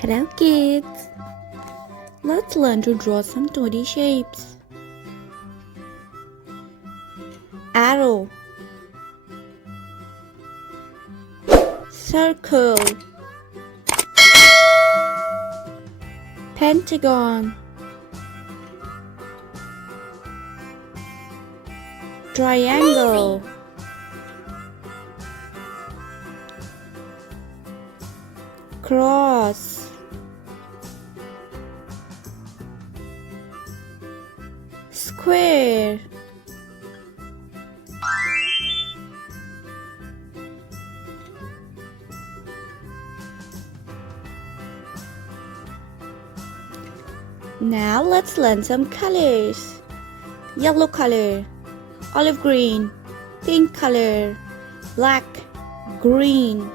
Hello kids! Let's learn to draw some 2D shapes. Arrow, circle, pentagon, triangle, cross, square, now let's learn some colors. Yellow color, olive green, pink color, black, green,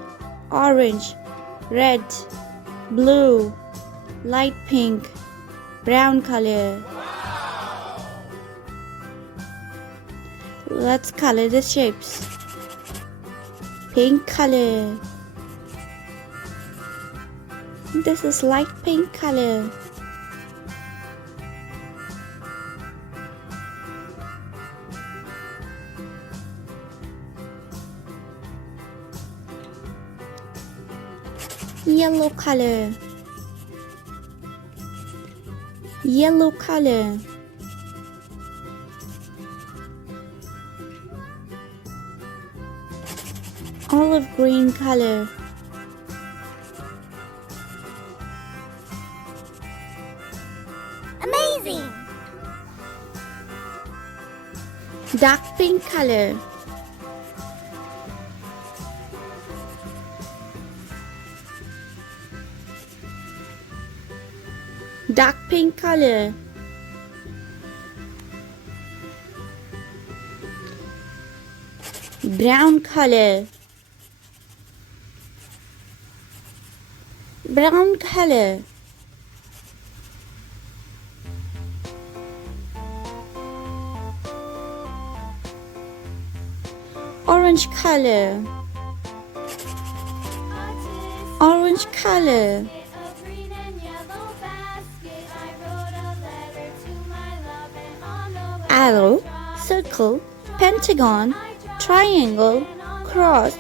orange, red, blue, light pink, brown color. Let's color the shapes. Pink color. This is light pink color. Yellow color. Yellow color. Olive green color. Amazing! Dark pink color. Dark pink color. Brown color. Brown color. Orange color. Orange color. Arrow, circle, pentagon, triangle, cross,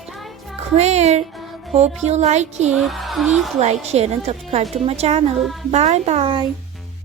square. Hope you like it. Please like, share and subscribe to my channel. Bye bye.